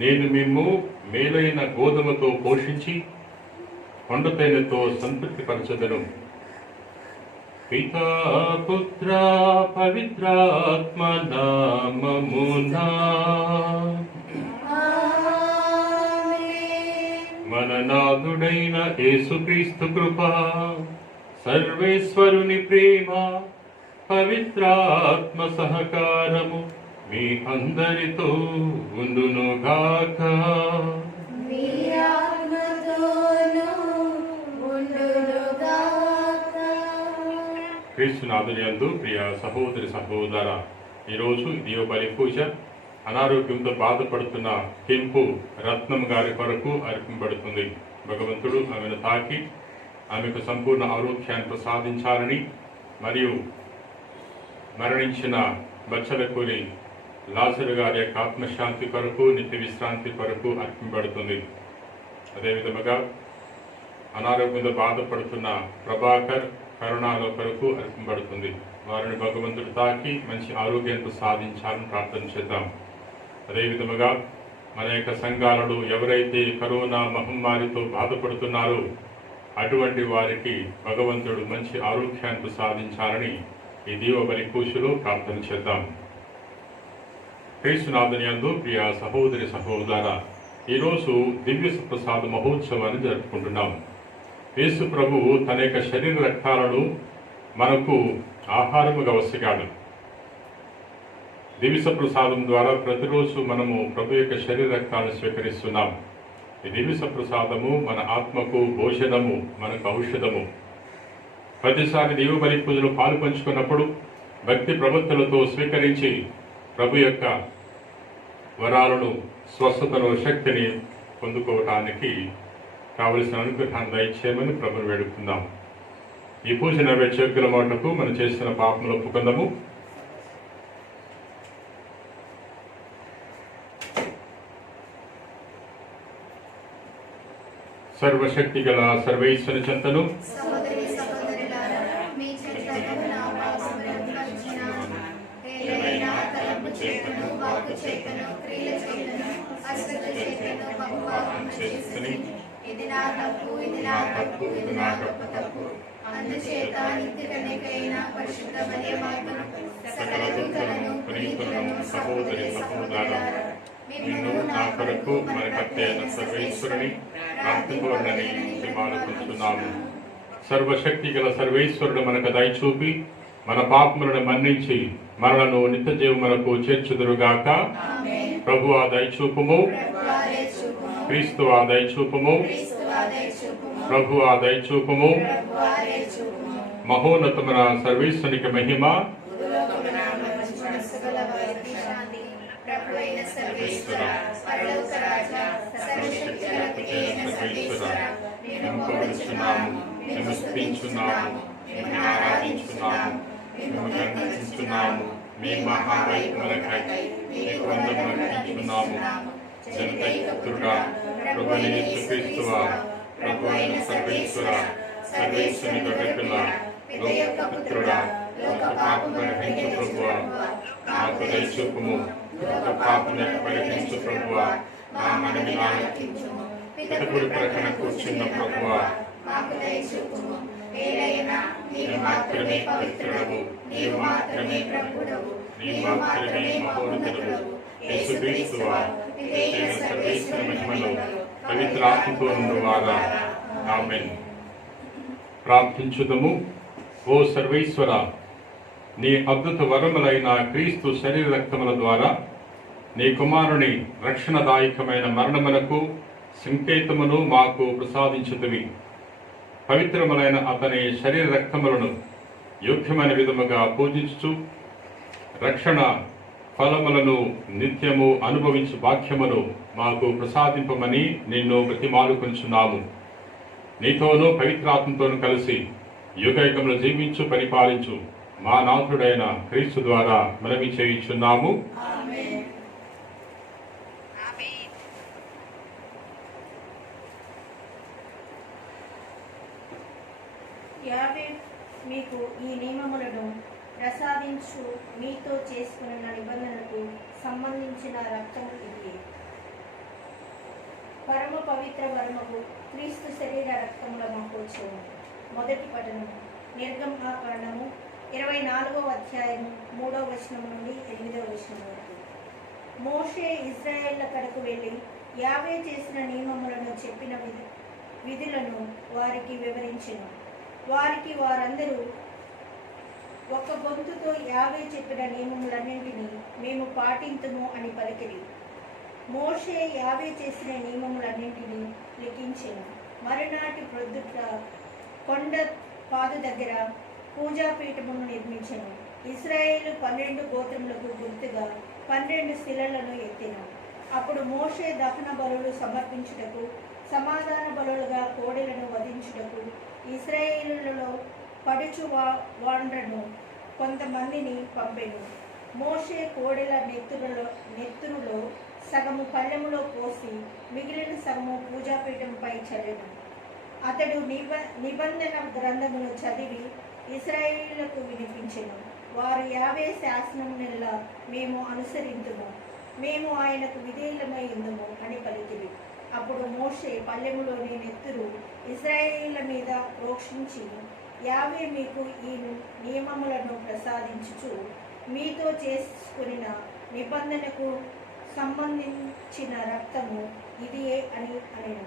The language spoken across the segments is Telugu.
నేను మిమ్ము మేలైన గోధుమతో పోషించి కొండతేనెతో సంతృప్తిపరచదను. పితా పుత్ర పవిత్రాత్మ నామమునా. మన నాథుడైన యేసుక్రీస్తు కృప, సర్వేశ్వరుని ప్రేమ, పవిత్రాత్మ సహకారము మీ అందరితో ఉండునుగాక. క్రీస్తునాథునియందు ప్రియ సహోదరి సహోదర, ఈరోజు దీవబలి పూజ అనారోగ్యంతో బాధపడుతున్న కెంపు రత్నం గారి కొరకు అర్పింపబడుతుంది. భగవంతుడు ఆమెను తాకి ఆమెకు సంపూర్ణ ఆరోగ్యాన్ని ప్రసాదించాలని మరియు మరణించిన బచ్చలకూరి లాజరు గారి యొక్క ఆత్మశాంతి కొరకు, నిత్య విశ్రాంతి కొరకు అర్పింపబడుతుంది. అదేవిధముగా అనారోగ్యంతో బాధపడుతున్న ప్రభాకర్ కరుణాల కొరకు అర్పింపబడుతుంది. వారిని భగవంతుడు తాకి మంచి ఆరోగ్యాన్ని సాధించాలని ప్రార్థన చేద్దాం. అదేవిధముగా మన యొక్క సంఘాలలో ఎవరైతే కరోనా మహమ్మారితో బాధపడుతున్నారో అటువంటి వారికి భగవంతుడు మంచి ఆరోగ్యాన్ని సాధించాలని ఈ దీవబలి పూజలో ప్రార్థన చేద్దాం. క్రీస్తునాథునియందు ప్రియ సహోదరి సహోదర, ఈరోజు దివ్య ప్రసాద మహోత్సవాన్ని జరుపుకుంటున్నాం. యేసు ప్రభువు తన యొక్క శరీర రక్తాలను మనకు ఆహారముగా వసిగాడు. దివ్య ప్రసాదం ద్వారా ప్రతిరోజు మనము ప్రభు యొక్క శరీర రక్తాలను స్వీకరిస్తున్నాం. ఈ దివ్య ప్రసాదము మన ఆత్మకు భోజనము, మనకు ఔషధము. ప్రతిసారి దీవబలి పూజలో పాలు పంచుకున్నప్పుడు భక్తి ప్రవృత్తులతో స్వీకరించి ప్రభు యొక్క వరాలను, స్వస్థతను, శక్తిని పొందుకోవటానికి కావలసిన అనుగ్రహాన్ని దయచేయమని ప్రభుని వేడుకుందాం. ఈ పూజ నెరవేర్చేకుల మాటకు మనం చేసిన పాపములు ఒప్పుకుందాము. సర్వశక్తి గల సర్వేశ్వర చెంతను ఇది నా తప్పు, ఇది నా తప్పు, ఇది నా తప్పు. అందుచేత నిత్యకన్యకైన పరిశుద్ధ మరియమాతను, సకల దూతలను, పునీతులను, సహోదరి సహోదరులారా, నిన్ను నా కొరకు మన కర్తైన సర్వేశ్వరుని ప్రార్థింపవలనని విమానుకుంటున్నాము. సర్వశక్తి గల సర్వేశ్వరుడు మనకు దయచూపి మన పాపములను మన్నించి మనలను నిత్య జీవమునకు చేర్చుదురుగాక. ప్రభువా దయచూపుము, క్రీస్తువా దయచూపుము, ప్రభువా దయచూపుము. మహోన్నతమైన సర్వేశ్వరునికి మహిమ. మీ మహావైపులకై మీకు వందనములు అర్పించుచున్నాము. జనదైపుత్రుడా, ప్రభువైన యేసుక్రీస్తువా, ప్రభువైన సర్వేశ్వర, సర్వేశ్వరుని గొర్రెపిల్ల, లోకపుత్రుడా, లోక పాపములను పరిహరించు ప్రభువా, మాకు దయచూపుము. లోక పాపములను పరిహరించు ప్రభువా, మా మనవి ఆలకించుము. పితకుడి ప్రక్కన కూర్చున్న ప్రభువా, మాకు దయచూపుము. ఏలైనా నీవు మాత్రమే పవిత్రుడవు, నీవు మాత్రమే ప్రభుడవు, నీవు మాత్రమే మహోన్నతుడవు. యేసుక్రీస్తువా, నిత్య సర్వేశ్వర మహిమలో పవిత్ర ఆత్మతో నుండువారా. ఆమేన్. ప్రార్థించుదము. ఓ సర్వేశ్వర, నీ అద్భుత వరములైన క్రీస్తు శరీర రక్తముల ద్వారా నీ కుమారుని రక్షణదాయకమైన మరణమునకు సంకేతమును మాకు ప్రసాదించుతవి. పవిత్రములైన అతని శరీర రక్తములను యోగ్యమైన విధముగా పూజించుచు రక్షణ ఫలములను నిత్యము అనుభవించు భాగ్యమును మాకు ప్రసాదింపమని నిన్ను బ్రతిమాలుకొనుచున్నాము. నీతోనూ పవిత్రాత్మతోనూ కలిసి యుగయుగములు జీవించు పరిపాలించు మా నాథుడైన క్రీస్తు ద్వారా మనవి చేయుచున్నాము. యావే మీకు ఈ నియమములను ప్రసాదించు మీతో చేసుకున్న నిబంధనకు సంబంధించిన రక్తము ఇది. పవిత్ర వరముకు క్రీస్తు శరీర రక్తముల మహోత్సవం. మొదటి పఠనము నిర్గమకాండము 24వ అధ్యాయము 3వ వచనం నుండి 8వ వచనం వరకు. మోషే ఇశ్రాయేళ్ల కడకు వెళ్ళి యావే చేసిన నియమములను చెప్పిన విధులను వారికి వివరించెను. వారికి వారందరూ ఒక గొంతుతో యావే చెప్పిన నియమములన్నింటినీ మేము పాటింతుము అని పలికిరి. మోషే యావే చేసిన నియమములన్నింటినీ లిఖించెను. మరునాటి ప్రొద్దుట కొండ పాదు దగ్గర పూజాపీఠమును నిర్మించెను. ఇశ్రాయేలు 12 గోత్రములకు గుర్తుగా 12 శిలలను ఎత్తెను. అప్పుడు మోషే దహన బలులు సమర్పించుటకు, సమాధాన బలులుగా కోడెలను వధించుటకు ఇశ్రాయేలులలో పడుచు వాండ్రను కొంతమందిని పంపెను. మోషే కోడెల నెత్తురులో సగము పళ్ళెములో పోసి మిగిలిన సగము పూజాపీఠంపై చల్లెను. అతడు నిబంధన గ్రంథమును చదివి ఇశ్రాయేలులకు వినిపించెను. వారు యావే శాసనమునెల్లా మేము అనుసరింతుము, మేము ఆయనకు విధేయులమై ఉందుము అని పలికిరి. అప్పుడు మోషే పల్లెములోని నెత్తురు ఇశ్రాయేలుల మీద ప్రోక్షించి, యావే మీకు ఈ నియమములను ప్రసాదించుచు మీతో చేసుకున్న నిబంధనకు సంబంధించిన రక్తము ఇదియే అని అనెను.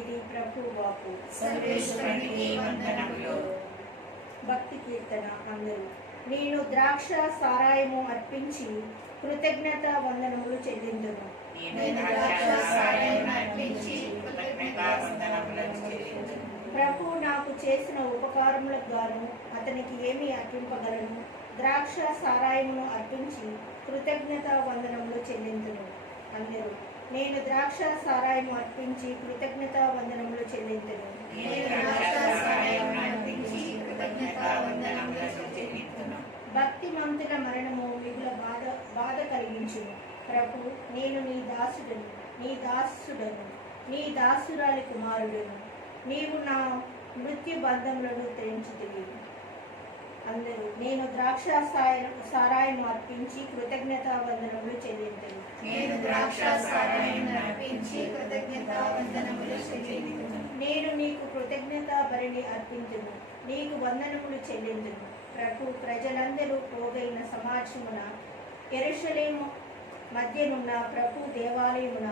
ఇది ప్రభు వాక్కు. సర్వేశ్వరునికి వందనములు. భక్తి కీర్తన. అందరూ నేను ద్రాక్ష సారాయము అర్పించి కృతజ్ఞత వందనములు చెల్లిందును. నేను ద్రాక్ష సారాయమును అర్పించి కృతజ్ఞతావందనములను చెల్లింతును. ప్రభు నాకు చేసిన ఉపకారములకు గాను అతనికి ఏమి అర్పింపగలను? ద్రాక్ష సారాయమును అర్పించి కృతజ్ఞత వందనములు చెల్లింతును. అందరూ నేను ద్రాక్ష సారాయము అర్పించి కృతజ్ఞత వందనములు చెల్లింతును. నేను ద్రాక్ష సారాయమును అర్పించి కృతజ్ఞతావందనములను చెల్లింతును. భక్తిమంతుల మరణము మిగుల బాధ కలిగించును. ప్రభు నేను నీ దాసుడను, నీ దాసురాలి కుమారుడను. నీవు నా మృత్యు బంధములను తెంచుతివి. అందరూ నేను ద్రాక్ష సారాయము అర్పించి కృతజ్ఞతా వందనములు చెల్లింతును. నేను ద్రాక్ష సారాయమును అర్పించి కృతజ్ఞతావందనములు చెల్లింతును. నేను నీకు కృతజ్ఞతా బలిని అర్పింతును, నీకు వందనములు చెల్లింతును. ప్రభు ప్రజలందరూ పోగైన సమాజమున యెరూషలేము మధ్యనున్న ప్రభు దేవాలయమున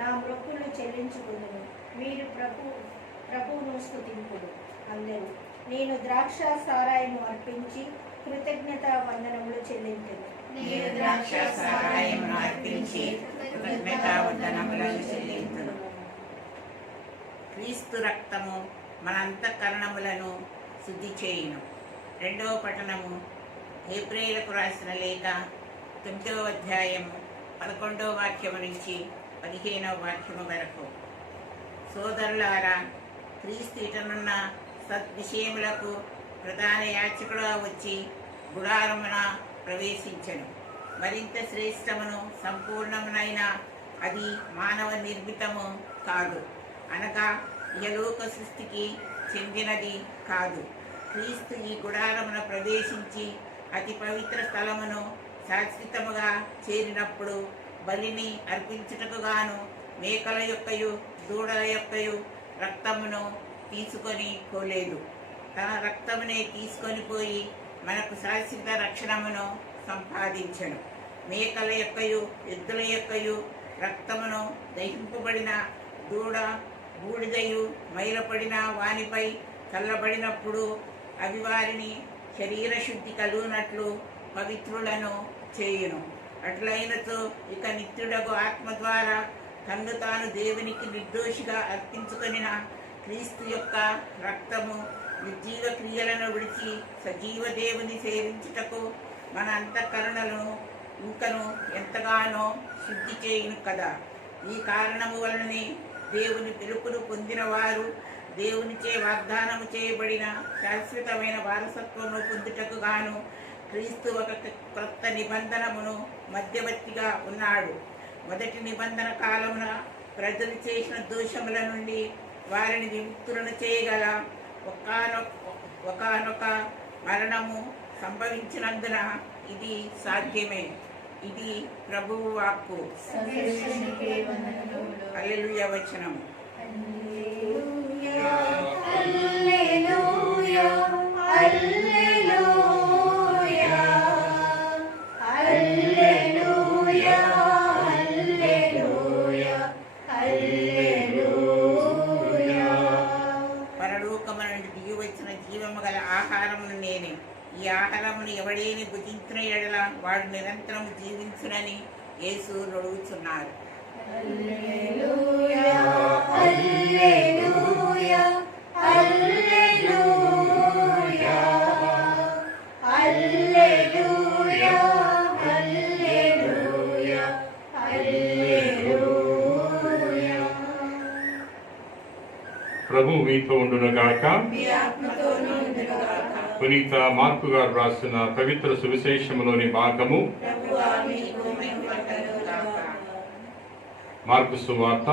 నా మొక్కులు చెల్లించుకుందును. మీరు ప్రభువును స్తుతింపుడు. అందరూ నేను ద్రాక్ష సారాయము అర్పించి కృతజ్ఞతా వందనములు చెల్లింతును. నేను ద్రాక్ష సారాయమును అర్పించి కృతజ్ఞతావందనములను చెల్లింతును. క్రీస్తు రక్తము మన అంతఃకరణములను శుద్ధి చేయును. రెండవ పఠనము హెబ్రీయులకు రాసిన లేఖ 9వ అధ్యాయము 11వ వాక్యము నుంచి 15వ వాక్యము వరకు. సోదరులారా, క్రీస్తు ఇటనున్న సద్విషయములకు ప్రధాన యాచకుడుగా వచ్చి గుడారమున ప్రవేశించెను. మరింత శ్రేష్టమును సంపూర్ణమునైన అది మానవ నిర్మితము కాదు, అనగా ఇహలోక సృష్టికి చెందినది కాదు. క్రీస్తు ఈ గుడారమున ప్రవేశించి అతి పవిత్ర స్థలమును శాశ్వతముగా చేరినప్పుడు బలిని అర్పించుటకు గాను మేకల యొక్కయు దూడల యొక్కయు రక్తమును తీసుకొని పోలేదు. తన రక్తమునే తీసుకొని పోయి మనకు శాశ్వత రక్షణమును సంపాదించెను. మేకల యొక్కయు ఎద్దుల యొక్కయు రక్తమును దహింపబడిన దూడ బూడిదయు మైలపడిన వానిపై చల్లబడినప్పుడు అవి వారిని శరీర శుద్ధి కలుగునట్లు పవిత్రులను చేయును. అట్లయినతో ఇక నిత్యుడగు ఆత్మ ద్వారా తన్ను తాను దేవునికి నిర్దోషిగా అర్పించుకొనిన క్రీస్తు యొక్క రక్తము నిర్జీవ క్రియలను విడిచి సజీవ దేవుని సేవించుటకు మన అంతఃకరణలను ఇంకను ఎంతగానో శుద్ధి చేయును కదా. ఈ కారణము వలననే దేవుని పిలుపును పొందిన వారు దేవునిచే వాగ్దానము చేయబడిన శాశ్వతమైన వారసత్వమును పొందుటకు గాను క్రీస్తు ఒక క్రొత్త నిబంధనమును మధ్యవర్తిగా ఉన్నాడు. మొదటి నిబంధన కాలమున ప్రజలు చేసిన దోషముల నుండి వారిని విముక్తులను చేయగల ఒకానొక మరణము సంభవించినందున ఇది సాధ్యమే. ఇది ప్రభువు వాక్కు. సర్వేశ్వరునికే వందనములు. హల్లెలూయా వచనము. హల్లెలూయా, హల్లెలూయా, హల్లెలూయా, హల్లెలూయా, హల్లెలూయా. పరలోకము నుండి దిగి వచ్చిన జీవము గల ఆహారమును నేనే. ఈ ఆహారమును ఎవడేని భుజించిన ఎడల వాడు నిరంతరం జీవించునని యేసు నడుగుచున్నారు. హల్లెలూయా, హల్లెలూయా, హల్లెలూయా, హల్లెలూయా, హల్లెలూయా, హల్లెలూయా. ప్రభు మీతో ఉండునుగాక. మీ ఆత్మతోనూ ఉండునుగాక. పునీత మార్కు గారు రాసిన పవిత్ర సువిశేషములోని భాగము ప్రభువా మీకు మహిమ కలుగుగాక. మార్కు సువార్త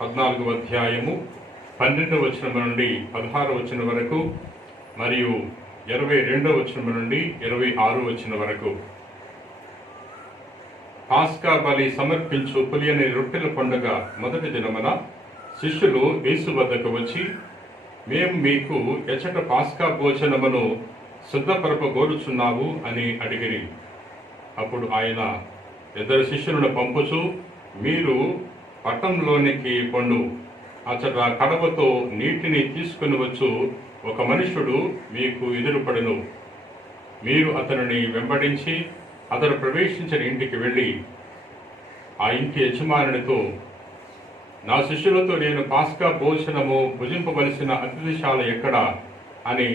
14వ అధ్యాయము 12వ వచనం నుండి 16వ వచనం వరకు మరియు 22వ వచనం నుండి 26వ వచనం వరకు. పాస్కా బలి సమర్పించు పులియని రొట్టెల పండుగ మొదటి దినమున శిష్యులు యేసు వద్దకు వచ్చి, మేము మీకు ఎచ్చట పాస్కా భోజనమును సిద్ధపరపగోరుచున్నావు అని అడిగిరి. అప్పుడు ఆయన 2 శిష్యులను పంపుచు, మీరు పట్టణంలోనికి పొండు, అచ్చట కడవతో నీటిని తీసుకుని వచ్చు ఒక మనుష్యుడు మీకు ఎదురుపడును. మీరు అతనిని వెంబడించి అతను ప్రవేశించిన ఇంటికి వెళ్ళి ఆ ఇంటి యజమానునితో, నా శిష్యులతో నేను పాస్కా భోజనము భుజింపవలసిన అతిథిశాల ఎక్కడా అని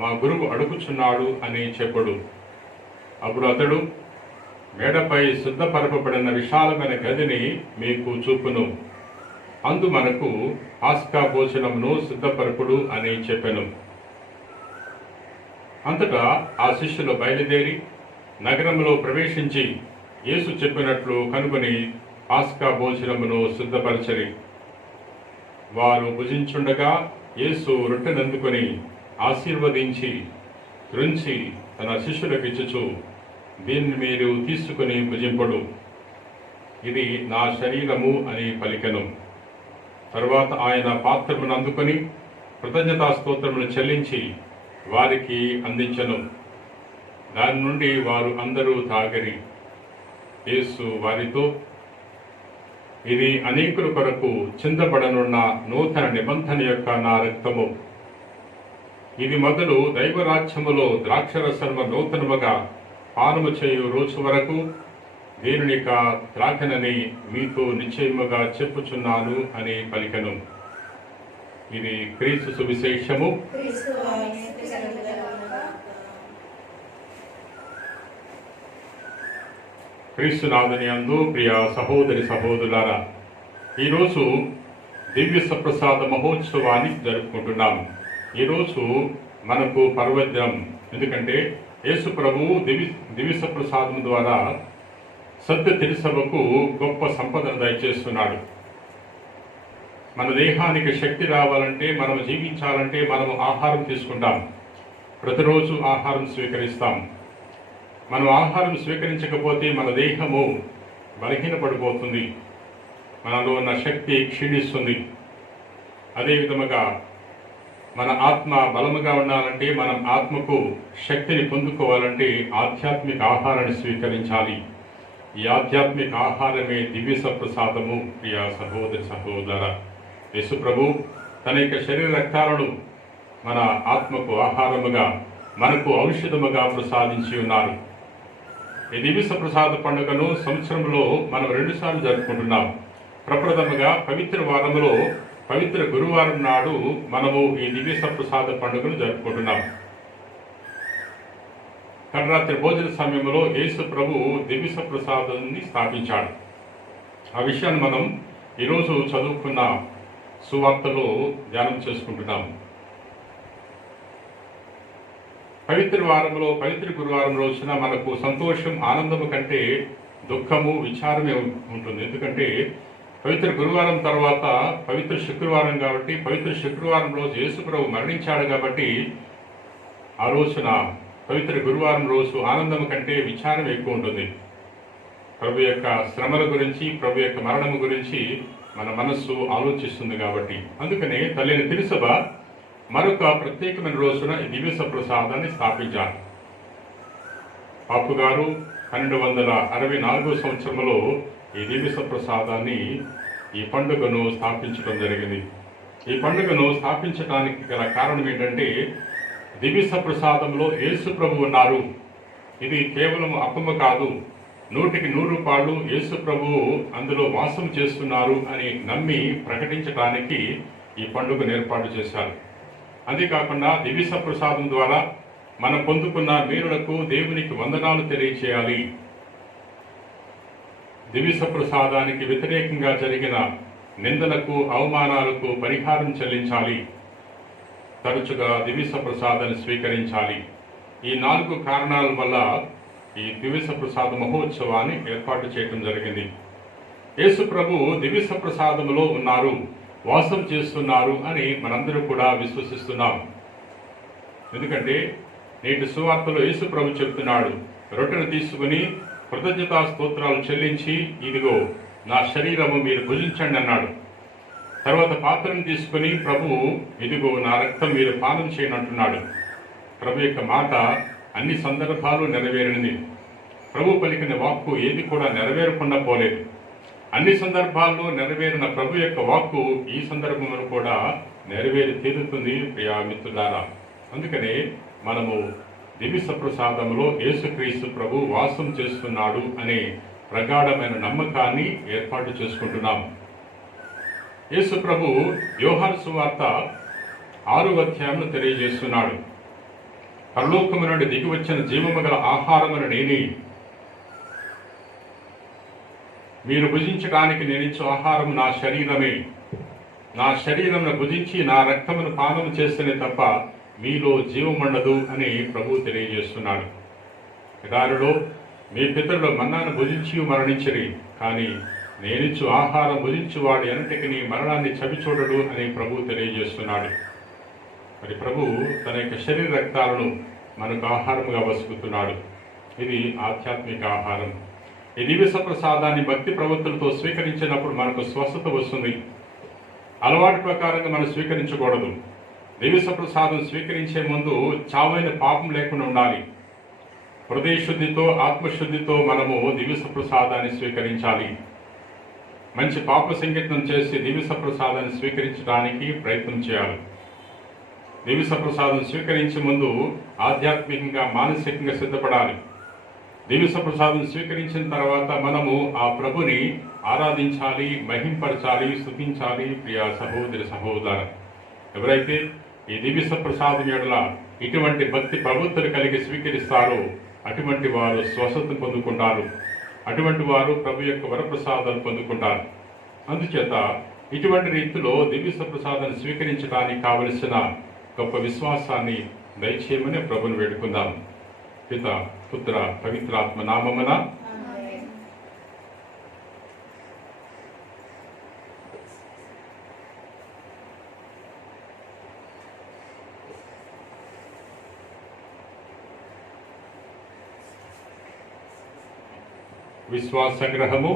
మా గురువు అడుగుచున్నాడు అని చెప్పుడు. అప్పుడు అతడు, మేడపై సిద్ధపరపబడిన విశాలమైన గదిని మీకు చూపును, అందు మనకు పాస్కా భోజనమును సిద్ధపరపుడు అని చెప్పెను. అంతటా ఆ శిష్యులు బయలుదేరి నగరంలో ప్రవేశించి యేసు చెప్పినట్లు కనుగొని పాస్కా భోజనమును సిద్ధపరచరి. వారు భుజించుండగా యేసు రొట్టెనందుకొని ఆశీర్వదించి త్రుంచి తన శిష్యులకు ఇచ్చుచు, దీన్ని మీరు తీసుకుని భుజింపడు, ఇది నా శరీరము అని పలికెను. తరువాత ఆయన పాత్రమును అందుకొని కృతజ్ఞతాస్తోత్రమును చెల్లించి వారికి అందించెను. దాని నుండి వారు అందరూ తాగరి. యేసు వారితో, ఇది అనేకుల కొరకు చిందబడనున్న నూతన నిబంధన యొక్క నా రక్తము. ఇది మొదలు దైవరాజ్యములో ద్రాక్షరసము నూతనముగా పానము చేయు రోజు వరకు దీనినిక త్రాగనని మీతో నిశ్చయముగా చెప్పుచున్నాను అని పలికెను. ఇది క్రీస్తు సువిశేషము. క్రీస్తువా నీకు కలుగుగాక. క్రీస్తునాథుని యందు ప్రియ సహోదరి సహోదరులారా, ఈరోజు దివ్య సప్రసాద మహోత్సవాన్ని జరుపుకుంటున్నాం. ఈరోజు మనకు పర్వదినం. ఎందుకంటే యేసు ప్రభువు దివ్య సప్రసాదం ద్వారా సత్య తిరుసభకు గొప్ప సంపదను దయచేస్తున్నాడు. మన దేహానికి శక్తి రావాలంటే, మనం జీవించాలంటే మనం ఆహారం తీసుకుంటాం. ప్రతిరోజు ఆహారం స్వీకరిస్తాం. మనం ఆహారం స్వీకరించకపోతే మన దేహము బలహీనపడిపోతుంది, మనలో ఉన్న శక్తి క్షీణిస్తుంది. అదేవిధముగా మన ఆత్మ బలముగా ఉండాలంటే, మనం ఆత్మకు శక్తిని పొందుకోవాలంటే ఆధ్యాత్మిక ఆహారాన్ని స్వీకరించాలి. ఈ ఆధ్యాత్మిక ఆహారమే దివ్య సప్రసాదము. ప్రియ సహోదరి సహోదర, యేసు ప్రభు తన యొక్క శరీర రక్తాలను మన ఆత్మకు ఆహారముగా, మనకు ఔషధముగా ప్రసాదించి ఉన్నారు. ఈ దివ్య సప్రసాద పండుగను సంవత్సరంలో మనం 2 సార్లు జరుపుకుంటున్నాం. ప్రప్రథముగా పవిత్ర వారములో పవిత్ర గురువారం నాడు మనము ఈ దివ్య సప్రసాద పండుగను జరుపుకుంటున్నాం. కర్రాత్రి భోజన సమయంలో యేసు ప్రభు దివ్య సప్రసాదాన్ని స్థాపించాడు. ఆ విషయాన్ని మనం ఈరోజు చదువుకున్న సువార్తలో ధ్యానం చేసుకుంటున్నాం. పవిత్ర వారంలో పవిత్ర గురువారం రోజున మనకు సంతోషం, ఆనందము కంటే దుఃఖము, విచారమే ఉంటుంది. ఎందుకంటే పవిత్ర గురువారం తర్వాత పవిత్ర శుక్రవారం కాబట్టి, పవిత్ర శుక్రవారం రోజు యేసు ప్రభు మరణించాడు కాబట్టి ఆ రోజున పవిత్ర గురువారం రోజు ఆనందం కంటే విచారం ఎక్కువ ఉంటుంది. ప్రభు యొక్క శ్రమల గురించి, ప్రభు యొక్క మరణము గురించి మన మనస్సు ఆలోచిస్తుంది కాబట్టి, అందుకనే తల్లిని తిరుసభ మరొక ప్రత్యేకమైన రోజున ఈ దివ్య సప్రసాదాన్ని స్థాపించారు. పాపు గారు 1264 సంవత్సరంలో ఈ దివ్య సప్రసాదాన్ని, ఈ పండుగను స్థాపించడం జరిగింది. ఈ పండుగను స్థాపించడానికి గల కారణం ఏంటంటే, దివ్య సప్రసాదంలో యేసు ప్రభు ఉన్నారు. ఇది కేవలం అప్పము కాదు, 100కి 100 రూపాయలు యేసు ప్రభువు అందులో వాసం చేస్తున్నారు అని నమ్మి ప్రకటించడానికి ఈ పండుగను ఏర్పాటు చేశారు. అంతేకాకుండా దివ్య సప్రసాదం ద్వారా మనం పొందుకున్న మేలులకు దేవునికి వందనాలు తెలియచేయాలి. దివ్య సప్రసాదానికి వ్యతిరేకంగా జరిగిన నిందలకు, అవమానాలకు పరిహారం చెల్లించాలి. తరచుగా దివ్య సప్రసాదాన్ని స్వీకరించాలి. ఈ 4 కారణాల వల్ల ఈ దివ్య సప్రసాద మహోత్సవాన్ని ఏర్పాటు చేయడం జరిగింది. యేసు ప్రభు దివ్య సప్రసాదములో ఉన్నారు, వాసం చేస్తున్నారు అని మనందరూ కూడా విశ్వసిస్తున్నాం. ఎందుకంటే నేటి సువార్తలో యేసు ప్రభు చెప్తున్నాడు, రొట్టెను తీసుకుని కృతజ్ఞతా స్తోత్రాలు చెల్లించి, ఇదిగో నా శరీరము మీరు భుజించండి అన్నాడు. తర్వాత పాత్రను తీసుకుని ప్రభువు, ఇదిగో నా రక్తం మీరు పానం చేయండి అంటున్నాడు. ప్రభు యొక్క మాట అన్ని సందర్భాలు నెరవేరినది. ప్రభు పలికిన వాక్కు ఏది కూడా నెరవేరకుండా పోలేదు. అన్ని సందర్భాల్లో నెరవేరిన ప్రభు యొక్క వాక్కు ఈ సందర్భంలో కూడా నెరవేరి తీరుతుంది. ప్రియా మిత్రులారా, అందుకనే మనము దివ్య సప్రసాదంలో యేసుక్రీస్తు ప్రభు వాసం చేస్తున్నాడు అనే ప్రగాఢమైన నమ్మకాన్ని ఏర్పాటు చేసుకుంటున్నాం. యేసు ప్రభు యోహాను సువార్త 6వ అధ్యాయంలో తెలియజేస్తున్నాడు, పరలోకము నుండి దిగి వచ్చిన జీవము గల ఆహారమును నేనే, మీరు భుజించడానికి నేనిచ్చు ఆహారం నా శరీరమే, నా శరీరమును భుజించి నా రక్తమును పానము చేస్తేనే తప్ప మీలో జీవముండదు అని ప్రభు తెలియజేస్తున్నాడు. ఎడారిలో మీ పితరులు మన్నాను భుజించి మరణించిరి, కానీ నేనిచ్చు ఆహారం భుజించువాడు ఎన్నటికి నీ మరణాన్ని చవిచూడడు అని ప్రభు తెలియజేస్తున్నాడు. మరి ప్రభు తన యొక్క శరీర రక్తాలను మనకు ఆహారముగా వసుకుతున్నాడు. ఇది ఆధ్యాత్మిక ఆహారం. ఈ దివ్య సప్రసాదాన్ని భక్తి ప్రవృత్తులతో స్వీకరించినప్పుడు మనకు స్వస్థత వస్తుంది. అలవాటు ప్రకారంగా మనం స్వీకరించకూడదు. దివ్య సప్రసాదం స్వీకరించే ముందు చావైన పాపం లేకుండా ఉండాలి. హృదయ శుద్ధితో, ఆత్మశుద్ధితో మనము దివ్య సప్రసాదాన్ని స్వీకరించాలి. మంచి పాప సంకీర్తనం చేసి దివ్య సప్రసాదాన్ని స్వీకరించడానికి ప్రయత్నం చేయాలి. దివ్య సప్రసాదం స్వీకరించే ముందు ఆధ్యాత్మికంగా, మానసికంగా సిద్ధపడాలి. దివ్య సప్రసాదం స్వీకరించిన తర్వాత మనము ఆ ప్రభుని ఆరాధించాలి, మహింపరచాలి, స్తుతించాలి. ప్రియా సహోదరి సహోదర, ఎవరైతే ఈ దివ్య సప్రసాదం ఎడల ఇటువంటి భక్తి ప్రవృత్తులు కలిగి స్వీకరిస్తారో అటువంటి వారు స్వస్థత పొందుకుంటారు. అటువంటి వారు ప్రభు యొక్క వరప్రసాదాలు పొందుకుంటారు. అందుచేత ఇటువంటి రీతిలో దివ్య సప్రసాదాన్ని స్వీకరించడానికి కావలసిన గొప్ప విశ్వాసాన్ని దయచేయమని ప్రభుని వేడుకుందాం. పిత, పుత్ర, పవిత్రాత్మ నామమున విశ్వాస సంగ్రహము.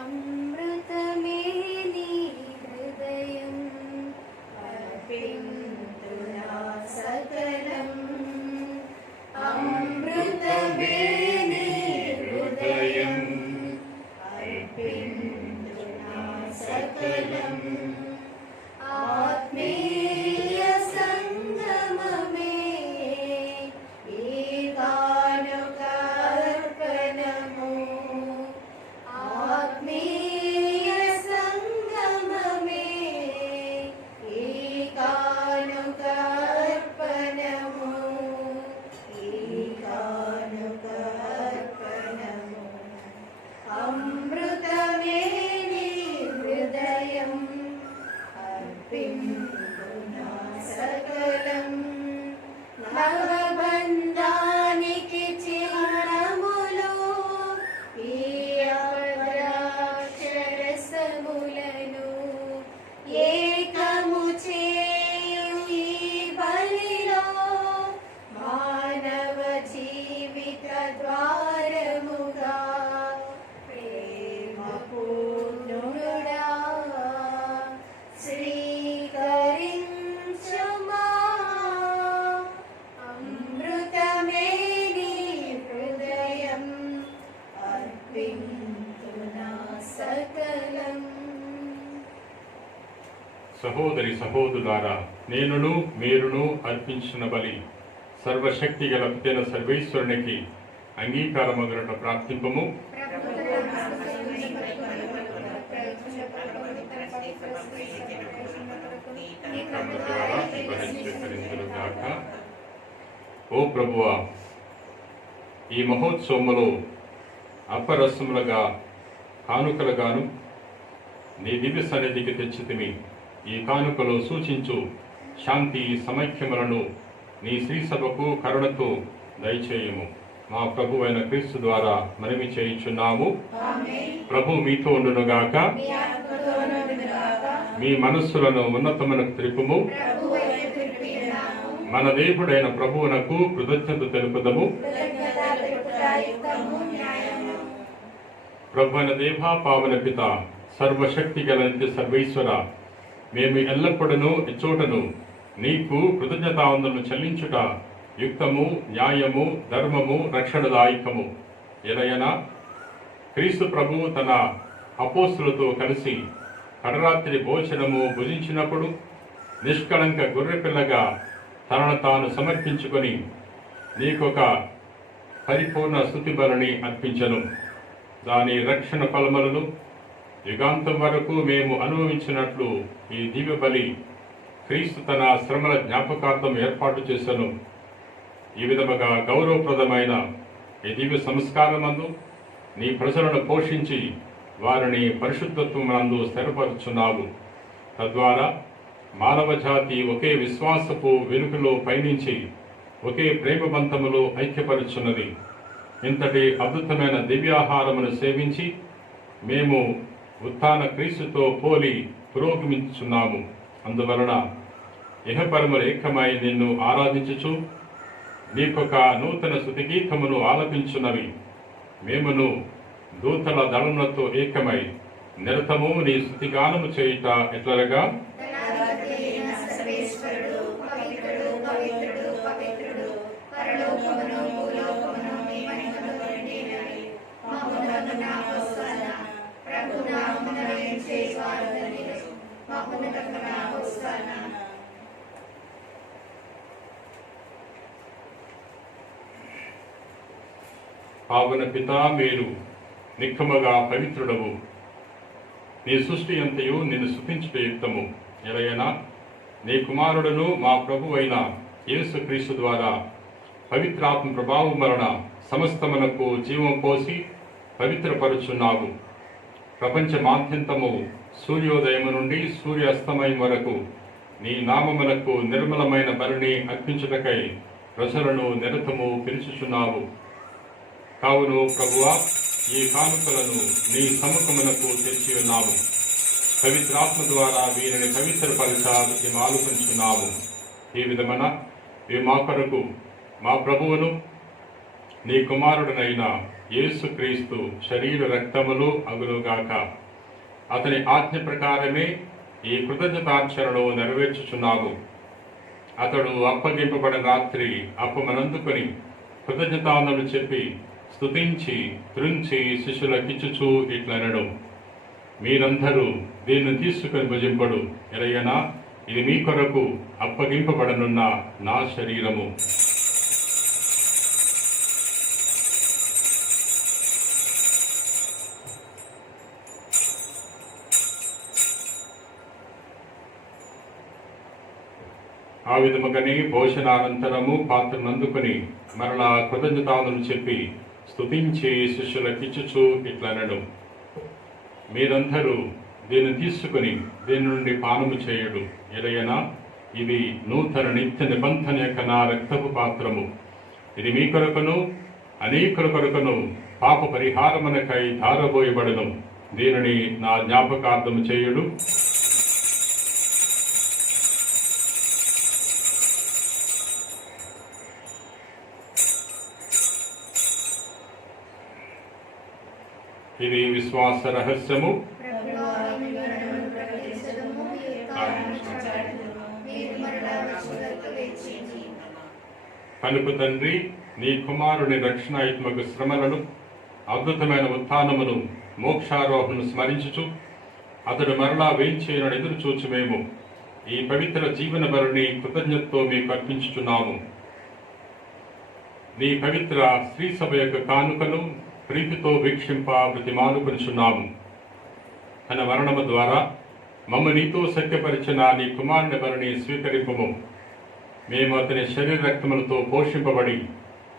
అమృతమే నీ హృదయం అర్పింతునా సకలం అమృతమే నీ హృదయం సహోదరి సహోదరులారా, నేనును మీరును అర్పించిన బలి సర్వశక్తి గల పితైన సర్వేశ్వరునికి అంగీకారమగునట ప్రార్థింపము. కర్మ ద్వారా ఈ బలి స్వీకరించుగాక. ఓ ప్రభువా, ఈ మహోత్సవములో అప్పరసములుగా కానుకలుగాను నీ దివ్య సన్నిధికి తెచ్చితిమి. ఈ కానుకలో సూచించు శాంతి సమైక్యములను నీ శ్రీసభకు కరుణతో దయచేయము. మా ప్రభు అయిన క్రీస్తు ద్వారా మనవి చేయుచున్నాము. ప్రభు మీతో ఉండునుగాక. మీ మనస్సులను ఉన్నతమునకు తెలుపుము. మన దేవుడైన ప్రభువునకు కృతజ్ఞత తెలుపుదము. ప్రభు అయిన దేవా, పావన పిత, సర్వశక్తి గల నిత్య సర్వేశ్వర, మేము ఎల్లప్పుడూ ఇచ్చోటను నీకు కృతజ్ఞతావందనలు చెల్లించుట యుక్తము, న్యాయము, ధర్మము, రక్షణదాయకము. ఎలయనా క్రీస్తు ప్రభువు తన అపోస్తులతో కలిసి కడరాత్రి భోజనము భుజించినప్పుడు నిష్కళంక గొర్రెపిల్లగా తనను తాను సమర్పించుకొని నీకొక పరిపూర్ణ స్తుతి బలిని అర్పించను. దాని రక్షణ ఫలములను యుగాంతం వరకు మేము అనుభవించినట్లు ఈ దివ్య బలి క్రీస్తు తన శ్రమల జ్ఞాపకార్థం ఏర్పాటు చేశాను. ఈ విధముగా గౌరవప్రదమైన ఈ దివ్య సంస్కారమందు నీ ప్రజలను పోషించి వారిని పరిశుద్ధత్వమందు స్థిరపరుచున్నావు. తద్వారా మానవ జాతి ఒకే విశ్వాసపు వెలుగులో పయనించి ఒకే ప్రేమబంధములో ఐక్యపరుచున్నది. ఇంతటి అద్భుతమైన దివ్యాహారమును సేవించి మేము ఉత్థాన క్రీస్తుతో పోలి పురోగమించున్నాము. అందువలన ఇహపరములు ఏకమై నిన్ను ఆరాధించుచు నీకొక నూతన స్తుతిగీతమును ఆలపించున్నవి. మేమును దూతల దళములతో ఏకమై నిరతము నీ స్తుతిగానము చేయుట ఎట్లనగా, పావన పితా, మీరు నిక్కముగా పవిత్రుడవు. నీ సృష్టి అంతయు నిన్ను స్తుతించుట యుక్తము. ఎలయనా నీ కుమారుడును మా ప్రభు అయిన యేసు క్రీస్తు ద్వారా పవిత్రాత్మ ప్రభావం వలన సమస్తమునకు జీవం పోసి పవిత్రపరుచున్నావు. ప్రపంచమాద్యంతము సూర్యోదయము నుండి సూర్యాస్తమయం వరకు నీ నామమునకు నిర్మలమైన బలిని అర్పించుటకై ప్రజలను నిరతము పిలుచుచున్నావు. కావును ప్రభువా, ఈ కానుకలను నీ సముఖమునకు తెచ్చి ఉన్నాము. పవిత్రాత్మ ద్వారా వీరిని పవిత్రపరచాలని ఆలోచించున్నాము. ఈ విధమున ఈ మా కొరకు మా ప్రభువును నీ కుమారుడనైన యేసుక్రీస్తు శరీర రక్తములు అగులుగాక. అతని ఆజ్ఞ ప్రకారమే ఈ కృతజ్ఞతార్చనను నెరవేర్చుచున్నాము. అతడు అప్పగింపబడిన రాత్రి అప్పమనందుకొని కృతజ్ఞతాందనలు చెప్పి స్తుతించి త్రుంచి శిష్యులకిచ్చుచూ ఇట్లనడు, మీరందరూ దీన్ని తీసుకుని భుజింపడు. ఎలయనా ఇది మీ కొరకు అప్పగింపబడనున్న నా శరీరము. ఆ విధముగానే భోజనానంతరము పాత్రను అందుకొని మరలా కృతజ్ఞతాందనలు చెప్పి స్తుతించి శిష్యులకిచ్చుచూ ఇట్లనడు, మీరందరూ దీన్ని తీసుకుని దీని నుండి పానము చేయుడు. ఎలయనా ఇది నూతన నిత్య నిబంధన యొక్క నా రక్తపు పాత్రము. ఇది మీ కొరకును అనేకుల కొరకును పాప పరిహారమునకై ధారబోయబడును. దీనిని నా జ్ఞాపకార్థము చేయుడు. ఇది విశ్వాస రహస్యము. కనుక తండ్రి, నీ కుమారుని రక్షణాత్మక శ్రమలను, అద్భుతమైన ఉత్థానమును, మోక్షారోహణను స్మరించుచు అతడు మరలా వేయించేయనని ఎదురు చూచి మేము ఈ పవిత్ర జీవన బలిని కృతజ్ఞతతో మీకు అర్పించుచున్నాము. నీ పవిత్ర స్త్రీ సభ యొక్క కానుకను ప్రీతితో వీక్షింప బ్రతిమాలుకొనుచున్నాము. తన మరణము ద్వారా మమ్మ నీతో సత్యపరిచిన నీ కుమారుని బలిని స్వీకరింపము. మేము అతని శరీర రక్తములతో పోషింపబడి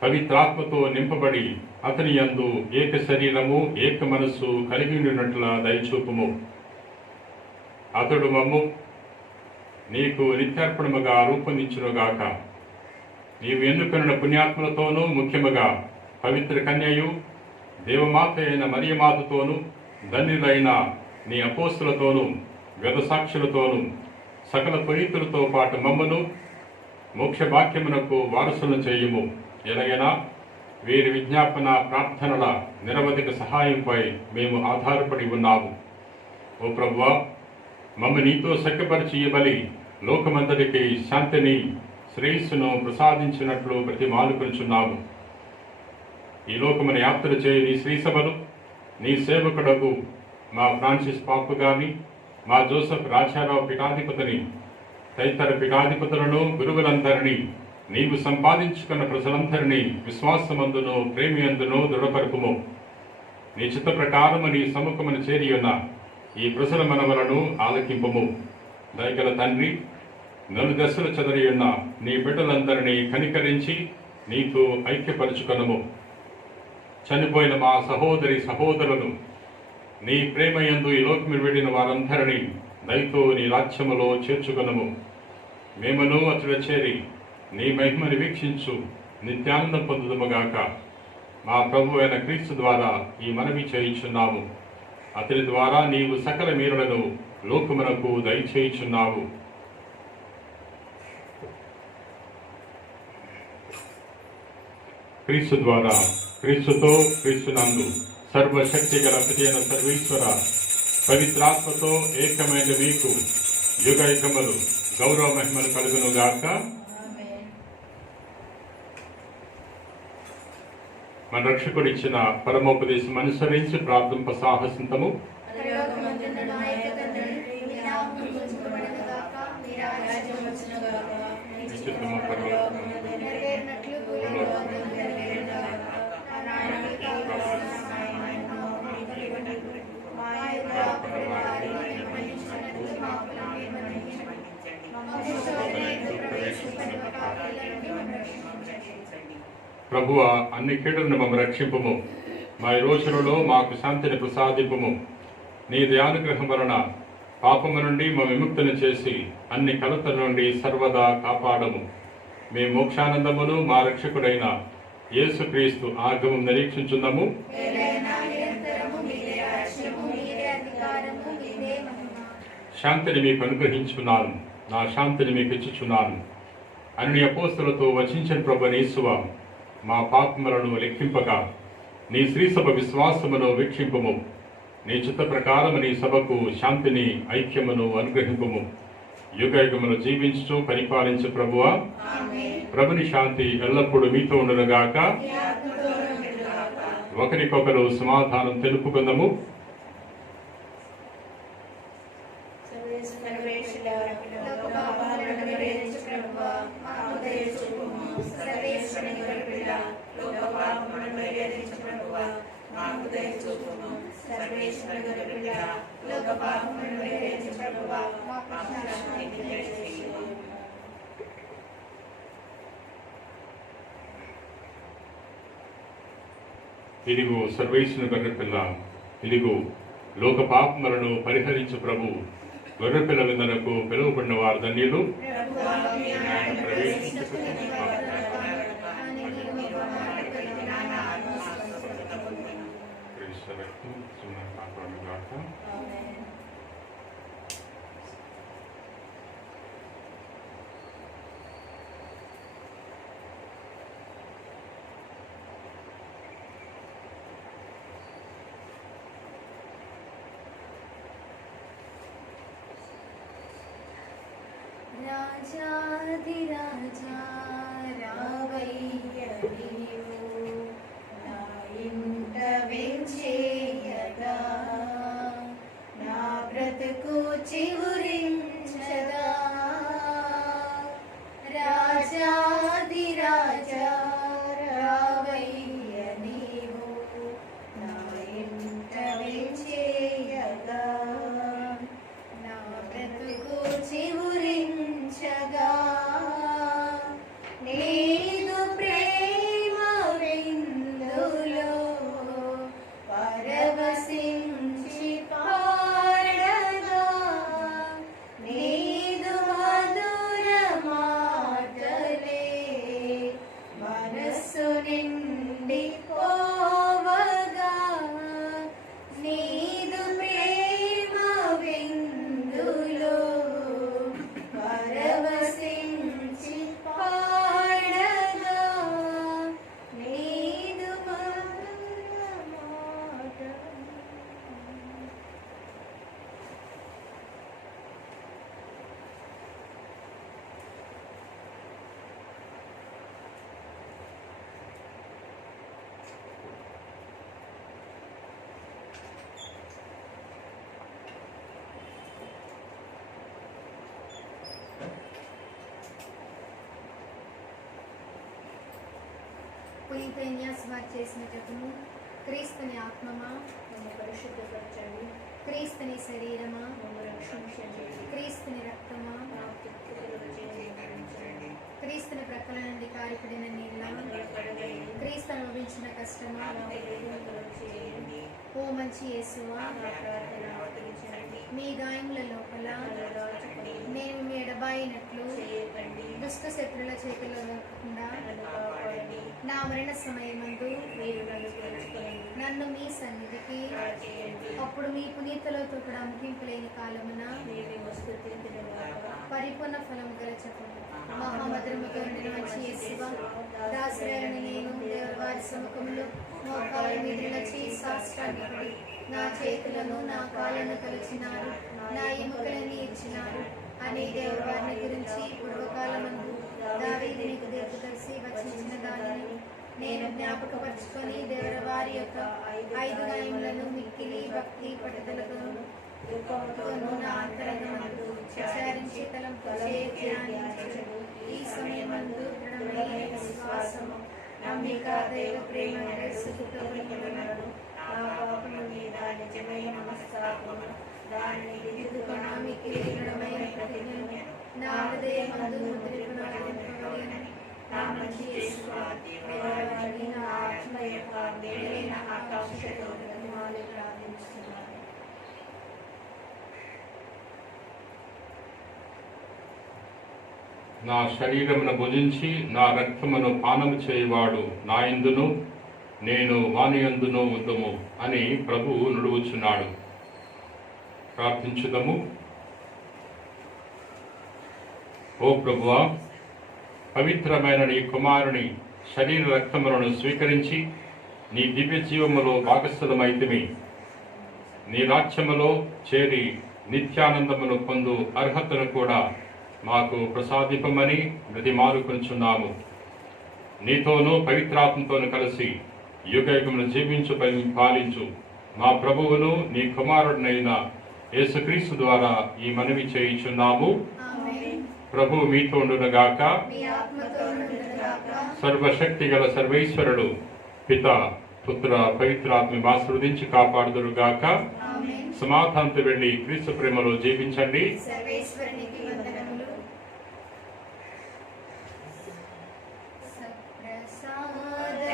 పవిత్రాత్మతో నింపబడి అతని యందు ఏక శరీరము ఏక మనస్సు కలిగి ఉండినట్ల దయచూపుము. అతడు మమ్ము నీకు నిత్యార్పణముగా రూపొందించునుగాక. నీవు ఎన్నుకొనిన పుణ్యాత్మలతోనూ ముఖ్యముగా పవిత్ర కన్యయు దేవమాత అయిన మరియమాతతోనూ ధన్యులైన నీ అపోస్తులతోనూ వేద సాక్షులతోనూ సకల పునీతులతో పాటు మమ్మను మోక్ష భాగ్యమునకు వారసులను చేయుము. ఎలాగైనా వీరి విజ్ఞాపన ప్రార్థనల నిరవధిక సహాయంపై మేము ఆధారపడి ఉన్నాము. ఓ ప్రభువా, మమ్మ నీతో సఖ్యపరిచి ఇవ్వబలి లోకమంతటికి శాంతిని శ్రేయస్సును ప్రసాదించినట్లు బ్రతిమాలుకొనుచున్నాము. ఈ లోకమును యాత్ర చేయి నీ శ్రీసభను నీ సేవకుడకు మా ఫ్రాన్సిస్ పాపు గాని మా జోసెఫ్ రాజారావు పీఠాధిపతిని తదితర పీఠాధిపతులను గురువులందరినీ నీవు సంపాదించుకున్న ప్రజలందరినీ విశ్వాసమందును ప్రేమియందును దృఢపరుపుము. నీ చిత్త ప్రకారము నీ సముఖమును చేరియున్న ఈ ప్రజల మనవలను ఆలకింపము. దయగల తండ్రి, నలు దశలు చెదరియున్న నీ బిడ్డలందరినీ కనికరించి నీతో ఐక్యపరుచుకొనము. చనిపోయిన మా సహోదరి సహోదరులను నీ ప్రేమయందు ఈ లోకము వెళ్ళిన వారందరినీ దయతో నీ రాజ్యములో చేర్చుకొనము. మేమను అతడు చేరి నీ మహిమను వీక్షించు నిత్యానందం పొందుదముగాక. మా ప్రభు అయిన క్రీస్తు ద్వారా ఈ మనవి చేయించున్నాము. అతని ద్వారా నీవు సకల మీరులను లోకమునకు దయచేయుచున్నావు. క్రీస్తు ద్వారా, క్రీస్తుతో, క్రీస్తునందు సర్వశక్తి గల ప్రతియైన సర్వేశ్వర పవిత్రాత్మతో ఏకమైన మీకు యుగయుగములు గౌరవ మహిమలు కలుగునుగాక. మన రక్షకుడు ఇచ్చిన పరమోపదేశం అనుసరించి ప్రార్థింప సాహసింతము. ప్రభువ, అన్ని కీడులను మమ్మ రక్షింపుము. మా ఈ రోజులలో మాకు శాంతిని ప్రసాదింపుము. నీ దయానుగ్రహం వలన పాపము నుండి మా విముక్తిని చేసి అన్ని కలతల నుండి సర్వదా కాపాడము. మీ మోక్షానందమును మా రక్షకుడైన యేసుక్రీస్తు ఆగమం నిరీక్షించున్నాము. శాంతిని మీకు అనుగ్రహించున్నాను, నా శాంతిని మీకు ఇచ్చుచున్నాను అని నీ అపోస్తులతో వచించిన ప్రభు యేసువా, మా పాపములను లెక్కింపగా నీ శ్రీసభ విశ్వాసమును వీక్షింపుము. నీ చిత్త ప్రకారము నీ సభకు శాంతిని ఐక్యమును అనుగ్రహింపుము. యుగయుగమును జీవించు పరిపాలించు ప్రభువా, ప్రభుని శాంతి ఎల్లప్పుడూ మీతో ఉండునుగాక. ఒకరికొకరు సమాధానం తెలుపుకుందాము. ఇదిగో సర్వేశ్వరుని గొర్రెపిల్ల, ఇదిగో లోక పాపములను పరిహరించు ప్రభు. గొర్రెపిల్ల విందునకు పిలువబడిన వారు ధన్యులు. రాజాధిరాజా రావయ్య నీవు నా ఇంట వెంచేయగా నా బ్రతుకు చిగురించగా పునీత ఇన్యాస్ వారు చేసిన జపము. క్రీస్తుని ఆత్మమా నన్ను పరిశుద్ధపరచండి. క్రీస్తుని శరీరమా నన్ను రక్షించండి. క్రీస్తుని రక్తమా నా పితృలకు చేకరించండి. క్రీస్తుని ప్రక్కల నుండి కారిపడిన నీళ్ళ నన్ను కడగండి. క్రీస్తు అనుభవించిన కష్టమా నా వేదనలకు చేయండి. ఓ మంచి యేసువా నా ప్రార్థన ఆలకించండి. మీ గాయముల లోపల నన్ను దాచుకొని నేను మీ ఎడబాయినట్లు చేయకండి. దుష్ట శత్రుల చేతిలో దొరకకుండా నన్ను కాపాడండి. నా మరణ సమయమందు మీరు నన్ను తెలుసుకొని నన్ను మీ సన్నిధికి చేయండి. అప్పుడు మీ పునీతులతో కూడా ముగింపు లేని కాలమున నీవు స్తుతింతునుగాక. పరిపూర్ణ ఫలము గల చెప్పము. మహామధురముతో ఉండిన మంచి యేసువా దాసురాలని నేను దేవుని వారి సముఖంలో మోకాళ్ళ మీద నిలిచి సాష్టాంగపడి నా చేతులను నా కాళ్ళను కలిచినారు, నా ఎముకలని ఇచ్చినారు అని దేవుని వారిని గురించి పూర్వకాలమందు దావీదు నీకు దీర్ఘదర్శి వచించిన దానిని నేను జ్ఞాపకపరుచుకొని దేవుని వారి యొక్క 5 గాయములను మిక్కిలి భక్తి పట్టుదలతోను నా అంతరంగమందు విచారించి తలంపు ధ్యానించను. ఈ సమయమందు దృఢమైన విశ్వాసము, నమ్మిక, దైవ ప్రేమ సుఖములను నా పాపము మీద నిజమైన మనస్తాపము దానిని దిద్దుకొన మిక్కిలి దృఢమైన ప్రతిజ్ఞను నా హృదయమందు ముద్రింపబడిన నా మంచి యేసువా, దేవరాజుని నా ఆత్మ యొక్క మేలైన ఆకాంక్షతో బ్రతిమాలి ప్రార్థిస్తున్నాను. నా శరీరమును భుజించి నా రక్తమును పానము చేయువాడు నా యందును నేను వాని యందును ఉందుము అని ప్రభువు నుడువుచున్నాడు. ప్రార్థించుదము. ఓ ప్రభువా, పవిత్రమైన నీ కుమారుని శరీర రక్తములను స్వీకరించి నీ దివ్య జీవములో భాగస్థులమైతిమి. నీ రాజ్యములో చేరి నిత్యానందమును పొందు అర్హతను కూడా మాకు ప్రసాదింపమని బ్రతిమాలుకొనుచున్నాము. నీతోనూ పవిత్రాత్మతోనూ కలిసి యుగయుగమును జీవించు పాలించు మా ప్రభువును నీ కుమారుడినైన యేసుక్రీస్తు ద్వారా ఈ మనవి చేయుచున్నాము. ఆమేన్. ప్రభువు మీతో ఉండునుగాక. మీ ఆత్మతో ఉండునుగాక. సర్వశక్తి గల సర్వేశ్వరుడు పిత పుత్ర పవిత్రాత్మ ఆశీర్వదించి కాపాడుదురుగాక. ఆమేన్. సమాధానంతో వెళ్ళి క్రీస్తు ప్రేమలో జీవించండి. సర్వేశ్వరునికి వందనములు. సత్ప్రసాదమందు